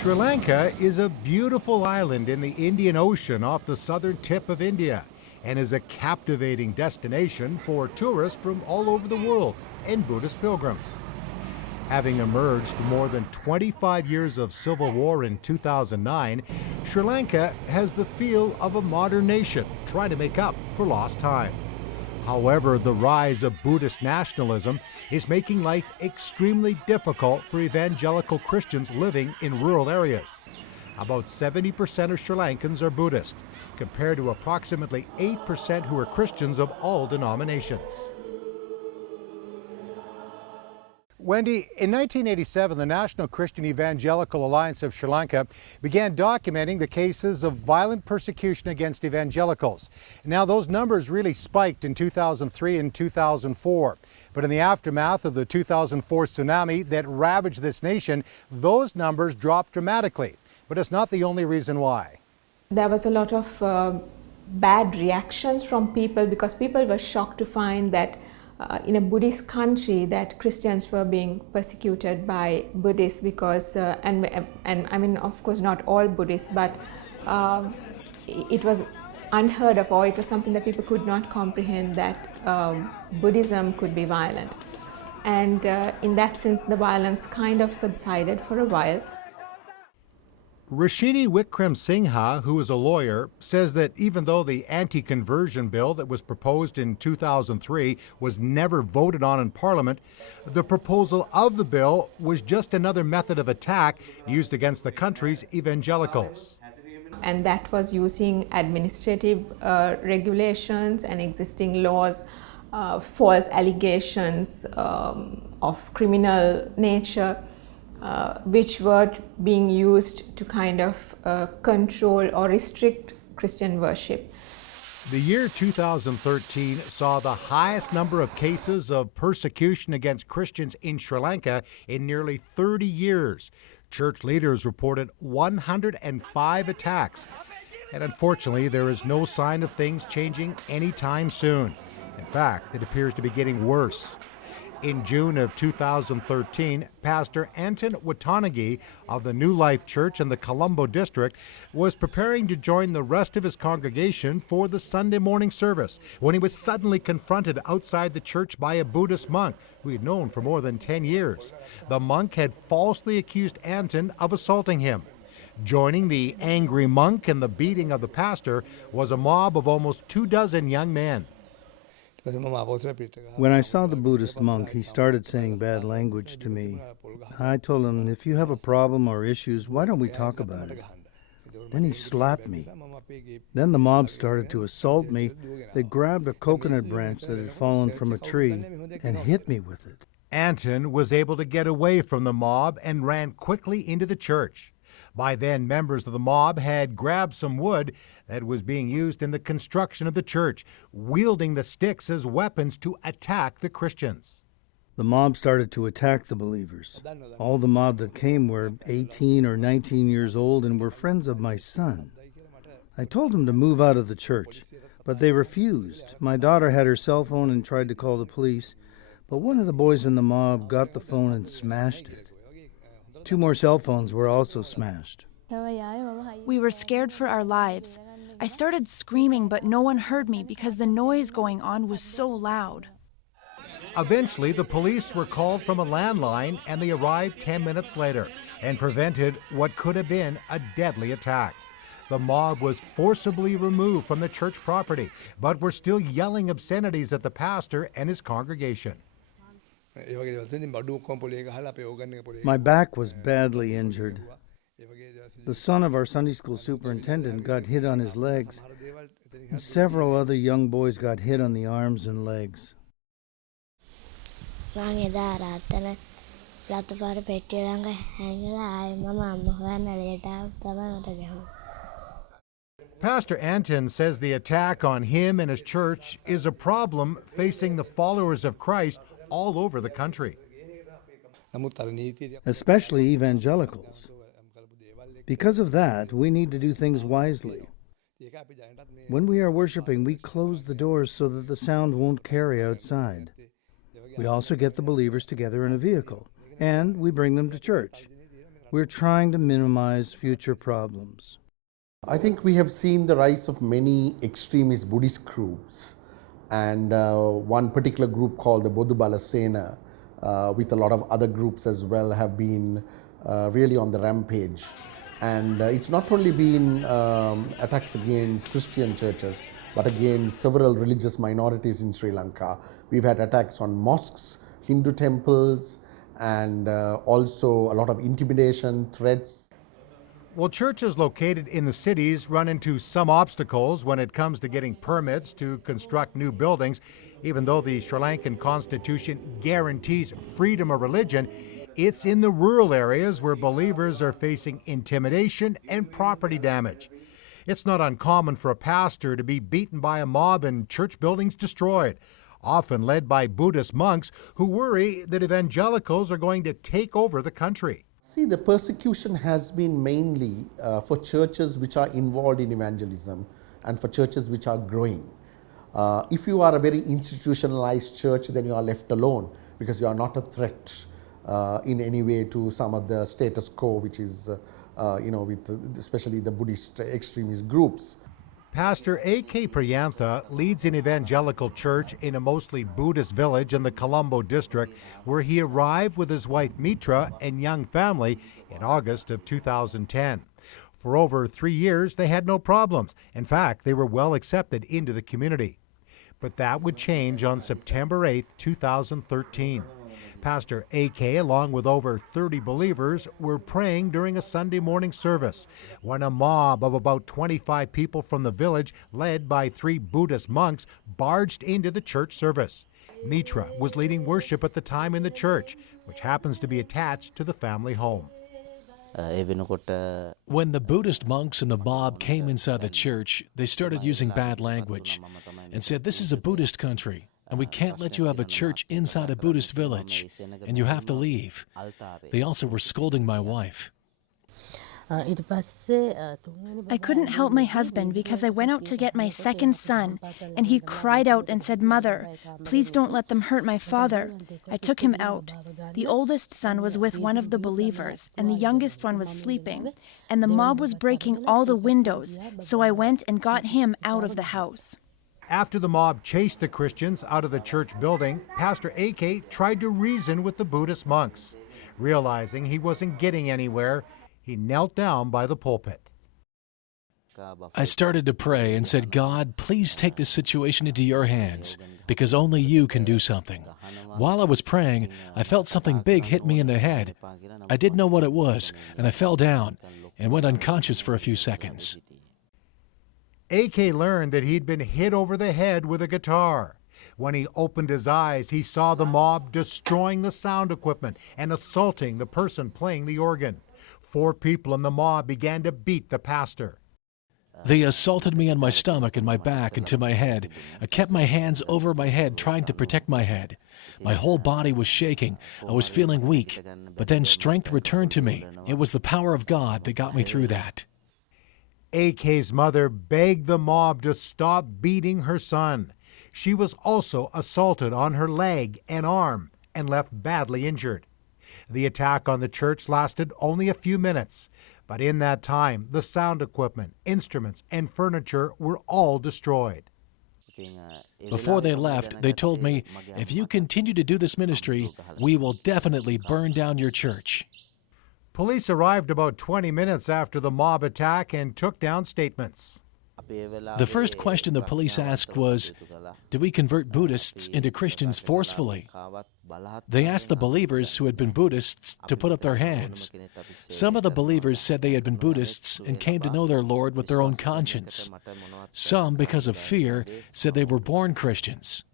Sri Lanka is a beautiful island in the Indian Ocean off the southern tip of India and is a captivating destination for tourists from all over the world and Buddhist pilgrims. Having emerged from more than 25 years of civil war in 2009, Sri Lanka has the feel of a modern nation trying to make up for lost time. However, the rise of Buddhist nationalism is making life extremely difficult for evangelical Christians living in rural areas. About 70% of Sri Lankans are Buddhist, compared to approximately 8% who are Christians of all denominations. Wendy, in 1987, the National Christian Evangelical Alliance of Sri Lanka began documenting the cases of violent persecution against evangelicals. Now, those numbers really spiked in 2003 and 2004. But in the aftermath of the 2004 tsunami that ravaged this nation, those numbers dropped dramatically. But it's not the only reason why. There was a lot of bad reactions from people because people were shocked to find that in a Buddhist country that Christians were being persecuted by Buddhists because, and I mean, of course, not all Buddhists, but it was unheard of, or it was something that people could not comprehend that Buddhism could be violent. And in that sense, the violence kind of subsided for a while. Rashini Wikram Singha, who is a lawyer, says that even though the anti-conversion bill that was proposed in 2003 was never voted on in Parliament, the proposal of the bill was just another method of attack used against the country's evangelicals. And that was using administrative regulations and existing laws, false allegations of criminal nature, which were being used to kind of control or restrict Christian worship. The year 2013 saw the highest number of cases of persecution against Christians in Sri Lanka in nearly 30 years. Church leaders reported 105 attacks. And unfortunately, there is no sign of things changing anytime soon. In fact, it appears to be getting worse. In June of 2013, Pastor Anton Watanabe of the New Life Church in the Colombo district was preparing to join the rest of his congregation for the Sunday morning service when he was suddenly confronted outside the church by a Buddhist monk who he had known for more than 10 years. The monk had falsely accused Anton of assaulting him. Joining the angry monk and the beating of the pastor was a mob of almost 24 young men. When I saw the Buddhist monk, he started saying bad language to me. I told him, if you have a problem or issues, why don't we talk about it? Then he slapped me. Then the mob started to assault me. They grabbed a coconut branch that had fallen from a tree and hit me with it. Anton was able to get away from the mob and ran quickly into the church. By then, members of the mob had grabbed some wood that was being used in the construction of the church, wielding the sticks as weapons to attack the Christians. The mob started to attack the believers. All the mob that came were 18 or 19 years old and were friends of my son. I told them to move out of the church, but they refused. My daughter had her cell phone and tried to call the police, but one of the boys in the mob got the phone and smashed it. 2 more cell phones were also smashed. We were scared for our lives. I started screaming, but no one heard me because the noise going on was so loud. Eventually, the police were called from a landline, and they arrived 10 minutes later and prevented what could have been a deadly attack. The mob was forcibly removed from the church property, but were still yelling obscenities at the pastor and his congregation. My back was badly injured. The son of our Sunday school superintendent got hit on his legs, and several other young boys got hit on the arms and legs. Pastor Anton says the attack on him and his church is a problem facing the followers of Christ all over the country. Especially evangelicals. Because of that, we need to do things wisely. When we are worshiping, we close the doors so that the sound won't carry outside. We also get the believers together in a vehicle, and we bring them to church. We're trying to minimize future problems. I think we have seen the rise of many extremist Buddhist groups, and one particular group called the Bodhu Balasena, with a lot of other groups as well, have been really on the rampage. And it's not only been attacks against Christian churches, but against several religious minorities in Sri Lanka. We've had attacks on mosques, Hindu temples, and also a lot of intimidation, threats. Well, churches located in the cities run into some obstacles when it comes to getting permits to construct new buildings. Even though the Sri Lankan constitution guarantees freedom of religion, it's in the rural areas where believers are facing intimidation and property damage. It's not uncommon for a pastor to be beaten by a mob and church buildings destroyed, often led by Buddhist monks who worry that evangelicals are going to take over the country. See, the persecution has been mainly for churches which are involved in evangelism and for churches which are growing. If you are a very institutionalized church, then you are left alone because you are not a threat in any way to some of the status quo, which is, with especially the Buddhist extremist groups. Pastor A.K. Priyantha leads an evangelical church in a mostly Buddhist village in the Colombo district, where he arrived with his wife Mitra and young family in August of 2010. For over 3 years, they had no problems. In fact, they were well accepted into the community. But that would change on September 8, 2013. Pastor A.K., along with over 30 believers, were praying during a Sunday morning service when a mob of about 25 people from the village, led by 3 Buddhist monks, barged into the church service. Mitra was leading worship at the time in the church, which happens to be attached to the family home. When the Buddhist monks and the mob came inside the church, they started using bad language and said, "This is a Buddhist country, and we can't let you have a church inside a Buddhist village, and you have to leave." They also were scolding my wife. I couldn't help my husband because I went out to get my second son, and he cried out and said, "Mother, please don't let them hurt my father." I took him out. The oldest son was with one of the believers, and the youngest one was sleeping, and the mob was breaking all the windows, so I went and got him out of the house. After the mob chased the Christians out of the church building, Pastor A.K. tried to reason with the Buddhist monks. Realizing he wasn't getting anywhere, he knelt down by the pulpit. I started to pray and said, "God, please take this situation into your hands, because only you can do something." While I was praying, I felt something big hit me in the head. I didn't know what it was, and I fell down and went unconscious for a few seconds. A.K. learned that he'd been hit over the head with a guitar. When he opened his eyes, he saw the mob destroying the sound equipment and assaulting the person playing the organ. 4 people in the mob began to beat the pastor. They assaulted me on my stomach and my back and to my head. I kept my hands over my head, trying to protect my head. My whole body was shaking. I was feeling weak, but then strength returned to me. It was the power of God that got me through that. A.K.'s mother begged the mob to stop beating her son. She was also assaulted on her leg and arm and left badly injured. The attack on the church lasted only a few minutes, but in that time, the sound equipment, instruments, and furniture were all destroyed. Before they left, they told me, "If you continue to do this ministry, we will definitely burn down your church." Police arrived about 20 minutes after the mob attack and took down statements. The first question the police asked was, "Do we convert Buddhists into Christians forcefully?" They asked the believers who had been Buddhists to put up their hands. Some of the believers said they had been Buddhists and came to know their Lord with their own conscience. Some, because of fear, said they were born Christians.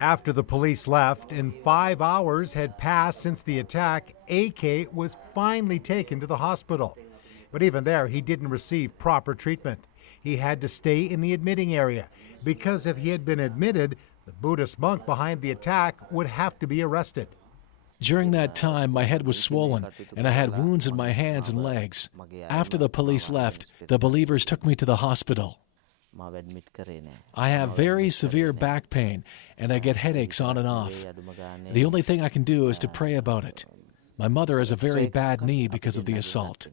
After the police left and 5 hours had passed since the attack, A.K. was finally taken to the hospital. But even there, he didn't receive proper treatment. He had to stay in the admitting area because if he had been admitted, the Buddhist monk behind the attack would have to be arrested. During that time, my head was swollen, and I had wounds in my hands and legs. After the police left, the believers took me to the hospital. I have very severe back pain, and I get headaches on and off. The only thing I can do is to pray about it. My mother has a very bad knee because of the assault.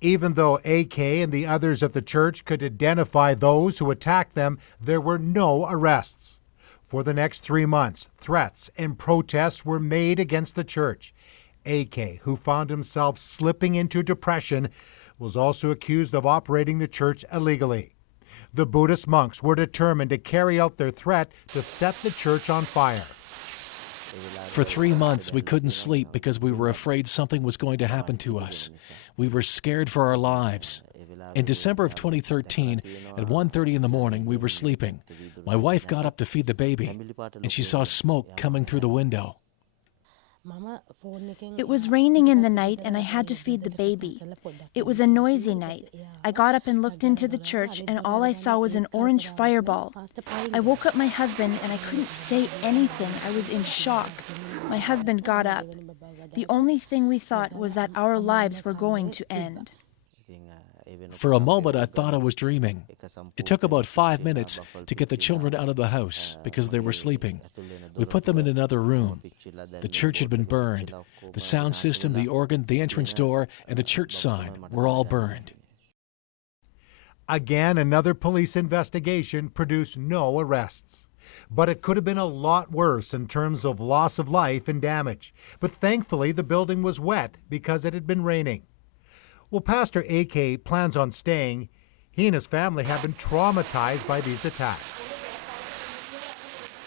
Even though AK and the others at the church could identify those who attacked them, there were no arrests. For the next 3 months, threats and protests were made against the church. AK, who found himself slipping into depression, was also accused of operating the church illegally. The Buddhist monks were determined to carry out their threat to set the church on fire. For 3 months, we couldn't sleep because we were afraid something was going to happen to us. We were scared for our lives. In December of 2013, at 1:30 in the morning, we were sleeping. My wife got up to feed the baby, and she saw smoke coming through the window. It was raining in the night and I had to feed the baby. It was a noisy night. I got up and looked into the church and all I saw was an orange fireball. I woke up my husband and I couldn't say anything. I was in shock. My husband got up. The only thing we thought was that our lives were going to end. For a moment, I thought I was dreaming. It took about 5 minutes to get the children out of the house because they were sleeping. We put them in another room. The church had been burned. The sound system, the organ, the entrance door, and the church sign were all burned. Again, another police investigation produced no arrests. But it could have been a lot worse in terms of loss of life and damage. But thankfully, the building was wet because it had been raining. Well, Pastor AK plans on staying. He and his family have been traumatized by these attacks.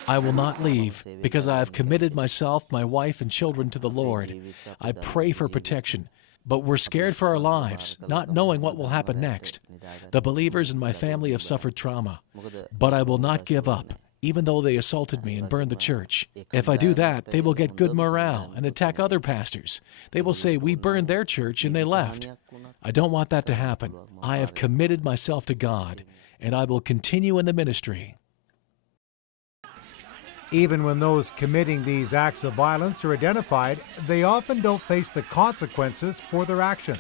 I will not leave because I have committed myself, my wife, and children to the Lord. I pray for protection, but we're scared for our lives, not knowing what will happen next. The believers in my family have suffered trauma, but I will not give up, even though they assaulted me and burned the church. If I do that, they will get good morale and attack other pastors. They will say, we burned their church and they left. I don't want that to happen. I have committed myself to God, and I will continue in the ministry. Even when those committing these acts of violence are identified, they often don't face the consequences for their actions.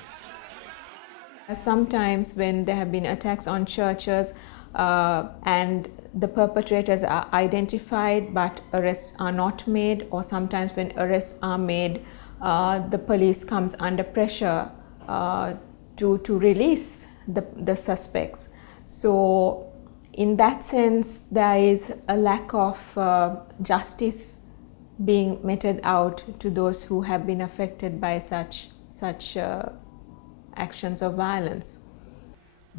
Sometimes when there have been attacks on churches and the perpetrators are identified but arrests are not made, or sometimes when arrests are made, the police comes under pressure to release the suspects. So in that sense, there is a lack of justice being meted out to those who have been affected by such actions of violence.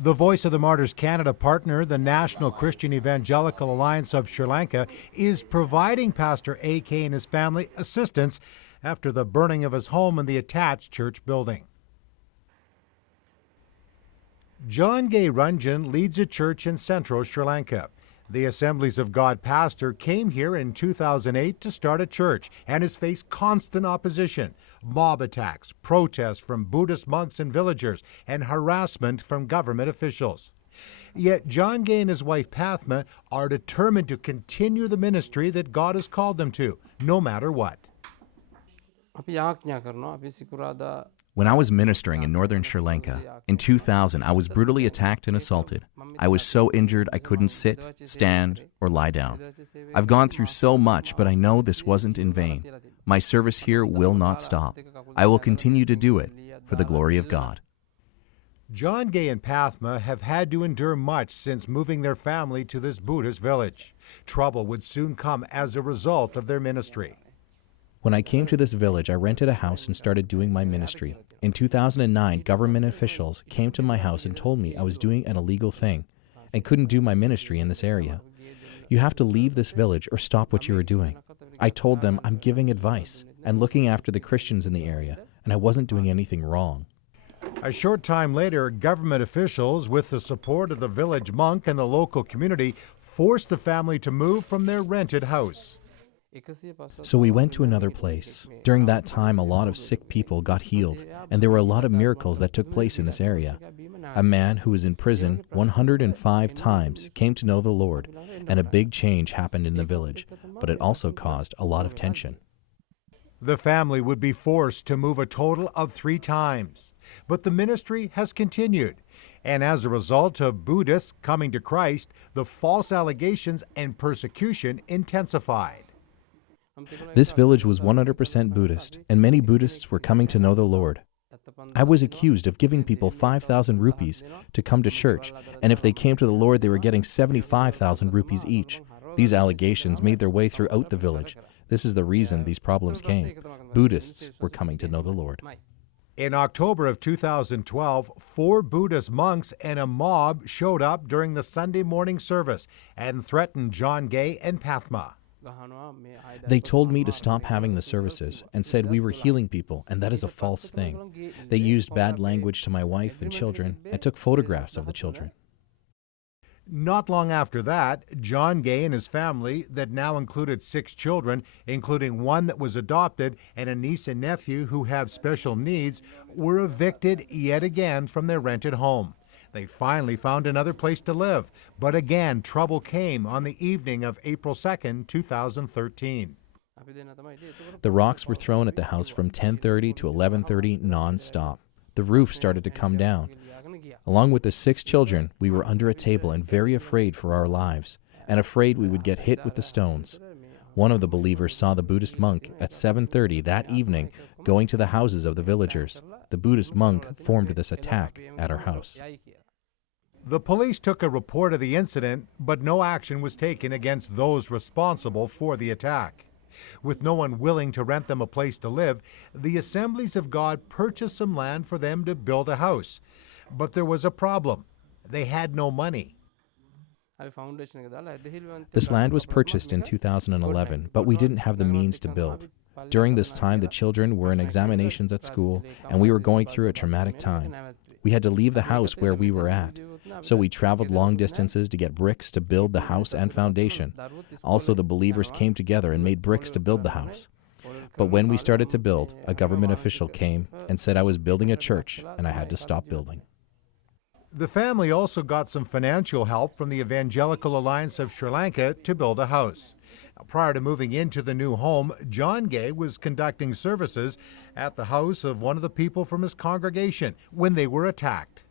The Voice of the Martyrs Canada partner, the National Christian Evangelical Alliance of Sri Lanka, is providing Pastor AK and his family assistance after the burning of his home and the attached church building. John Gay Runjan leads a church in central Sri Lanka. The Assemblies of God pastor came here in 2008 to start a church and has faced constant opposition, mob attacks, protests from Buddhist monks and villagers, and harassment from government officials. Yet John Gay and his wife Pathma are determined to continue the ministry that God has called them to, no matter what. When I was ministering in northern Sri Lanka, in 2000, I was brutally attacked and assaulted. I was so injured I couldn't sit, stand, or lie down. I've gone through so much, but I know this wasn't in vain. My service here will not stop. I will continue to do it for the glory of God. John Gay and Pathma have had to endure much since moving their family to this Buddhist village. Trouble would soon come as a result of their ministry. When I came to this village, I rented a house and started doing my ministry. In 2009, government officials came to my house and told me I was doing an illegal thing and couldn't do my ministry in this area. You have to leave this village or stop what you are doing. I told them I'm giving advice and looking after the Christians in the area, and I wasn't doing anything wrong. A short time later, government officials, with the support of the village monk and the local community, forced the family to move from their rented house. So we went to another place. During that time, a lot of sick people got healed, and there were a lot of miracles that took place in this area. A man who was in prison 105 times came to know the Lord, and a big change happened in the village, but it also caused a lot of tension. The family would be forced to move a total of 3 times, but the ministry has continued. And as a result of Buddhists coming to Christ, the false allegations and persecution intensified. This village was 100% Buddhist, and many Buddhists were coming to know the Lord. I was accused of giving people 5,000 rupees to come to church, and if they came to the Lord, they were getting 75,000 rupees each. These allegations made their way throughout the village. This is the reason these problems came. Buddhists were coming to know the Lord. In October of 2012, 4 Buddhist monks and a mob showed up during the Sunday morning service and threatened John Gay and Pathma. They told me to stop having the services and said we were healing people, and that is a false thing. They used bad language to my wife and children and took photographs of the children. Not long after that, John Gay and his family, that now included 6 children, including one that was adopted and a niece and nephew who have special needs, were evicted yet again from their rented home. They finally found another place to live, but again trouble came on the evening of April 2nd, 2013. The rocks were thrown at the house from 10:30 to 11:30 non-stop. The roof started to come down. Along with the 6 children, we were under a table and very afraid for our lives, and afraid we would get hit with the stones. One of the believers saw the Buddhist monk at 7:30 that evening going to the houses of the villagers. The Buddhist monk formed this attack at our house. The police took a report of the incident, but no action was taken against those responsible for the attack. With no one willing to rent them a place to live, the Assemblies of God purchased some land for them to build a house. But there was a problem. They had no money. This land was purchased in 2011, but we didn't have the means to build. During this time, the children were in examinations at school, and we were going through a traumatic time. We had to leave the house where we were at. So we traveled long distances to get bricks to build the house and foundation. Also, the believers came together and made bricks to build the house. But when we started to build, a government official came and said I was building a church, and I had to stop building. The family also got some financial help from the Evangelical Alliance of Sri Lanka to build a house. Prior to moving into the new home, John Gay was conducting services at the house of one of the people from his congregation when they were attacked.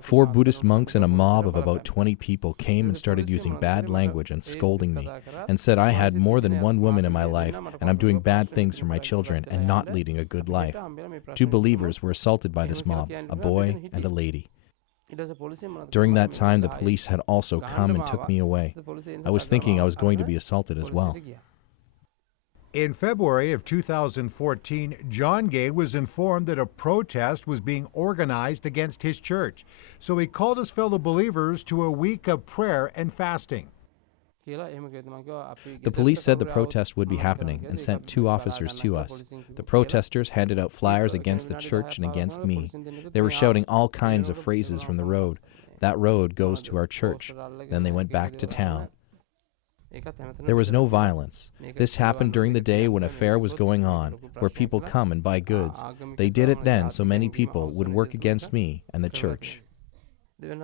4 Buddhist monks and a mob of about 20 people came and started using bad language and scolding me, and said I had more than one woman in my life, and I'm doing bad things for my children and not leading a good life. 2 believers were assaulted by this mob, a boy and a lady. During that time, the police had also come and took me away. I was thinking I was going to be assaulted as well. In February of 2014, John Gay was informed that a protest was being organized against his church, so he called his fellow believers to a week of prayer and fasting. The police said the protest would be happening and sent 2 officers to us. The protesters handed out flyers against the church and against me. They were shouting all kinds of phrases from the road. That road goes to our church. Then they went back to town. There was no violence. This happened during the day when a fair was going on, where people come and buy goods. They did it then so many people would work against me and the church.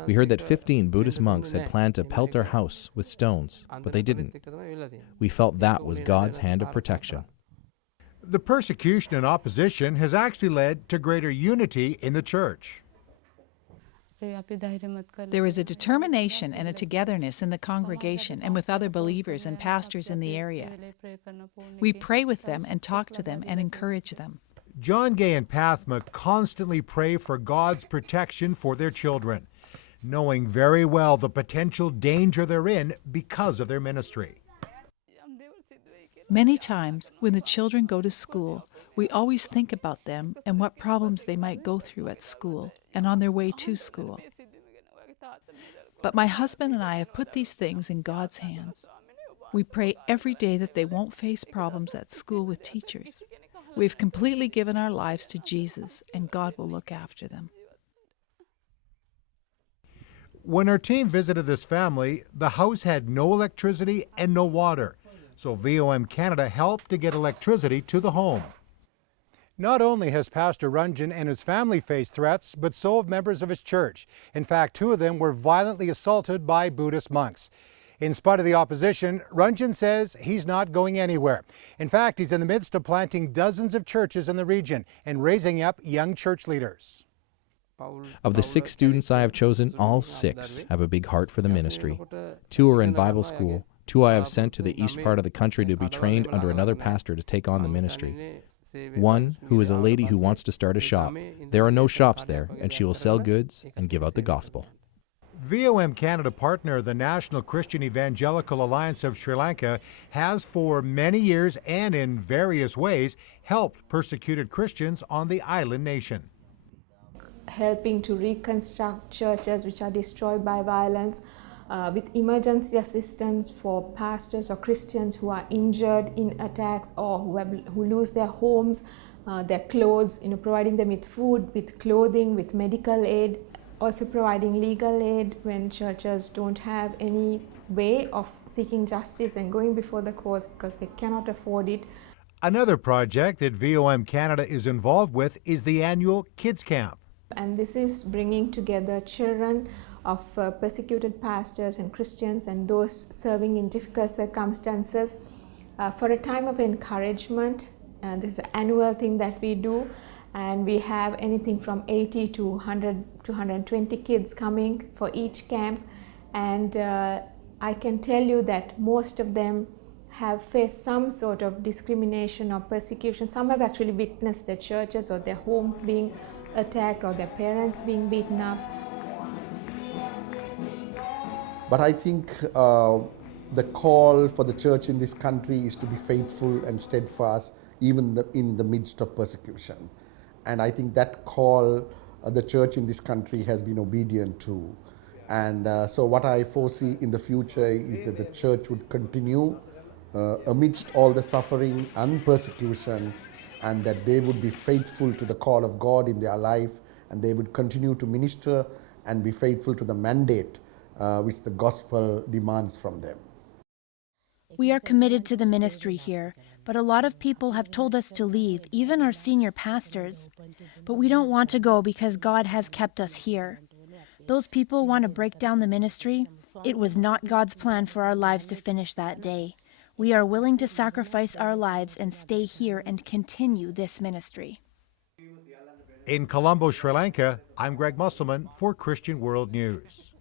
We heard that 15 Buddhist monks had planned to pelt our house with stones, but they didn't. We felt that was God's hand of protection. The persecution and opposition has actually led to greater unity in the church. There is a determination and a togetherness in the congregation and with other believers and pastors in the area. We pray with them and talk to them and encourage them. John Gay and Pathma constantly pray for God's protection for their children, knowing very well the potential danger they're in because of their ministry. Many times, when the children go to school, we always think about them and what problems they might go through at school and on their way to school. But my husband and I have put these things in God's hands. We pray every day that they won't face problems at school with teachers. We've completely given our lives to Jesus, and God will look after them. When our team visited this family, the house had no electricity and no water. So VOM Canada helped to get electricity to the home. Not only has Pastor Ranjan and his family faced threats, but so have members of his church. In fact, 2 of them were violently assaulted by Buddhist monks. In spite of the opposition, Ranjan says he's not going anywhere. In fact, he's in the midst of planting dozens of churches in the region and raising up young church leaders. Of the 6 students I have chosen, all 6 have a big heart for the ministry. 2 are in Bible school. 2 I have sent to the east part of the country to be trained under another pastor to take on the ministry. 1 who is a lady who wants to start a shop. There are no shops there, and she will sell goods and give out the gospel. VOM Canada partner, the National Christian Evangelical Alliance of Sri Lanka, has for many years and in various ways helped persecuted Christians on the island nation. Helping to reconstruct churches which are destroyed by violence, with emergency assistance for pastors or Christians who are injured in attacks or who lose their homes, their clothes, providing them with food, with clothing, with medical aid, also providing legal aid when churches don't have any way of seeking justice and going before the courts because they cannot afford it. Another project that VOM Canada is involved with is the annual Kids Camp. And this is bringing together children of persecuted pastors and Christians and those serving in difficult circumstances for a time of encouragement. This is an annual thing that we do, and we have anything from 80 to 100 to 120 kids coming for each camp. And I can tell you that most of them have faced some sort of discrimination or persecution. Some have actually witnessed their churches or their homes being attacked or their parents being beaten up. But I think the call for the church in this country is to be faithful and steadfast even in the midst of persecution. And I think that call the church in this country has been obedient to. And so what I foresee in the future is that the church would continue amidst all the suffering and persecution, and that they would be faithful to the call of God in their life, and they would continue to minister and be faithful to the mandate which the gospel demands from them. We are committed to the ministry here, but a lot of people have told us to leave, even our senior pastors. But we don't want to go because God has kept us here. Those people want to break down the ministry. It was not God's plan for our lives to finish that day. We are willing to sacrifice our lives and stay here and continue this ministry. In Colombo, Sri Lanka, I'm Greg Musselman for Christian World News.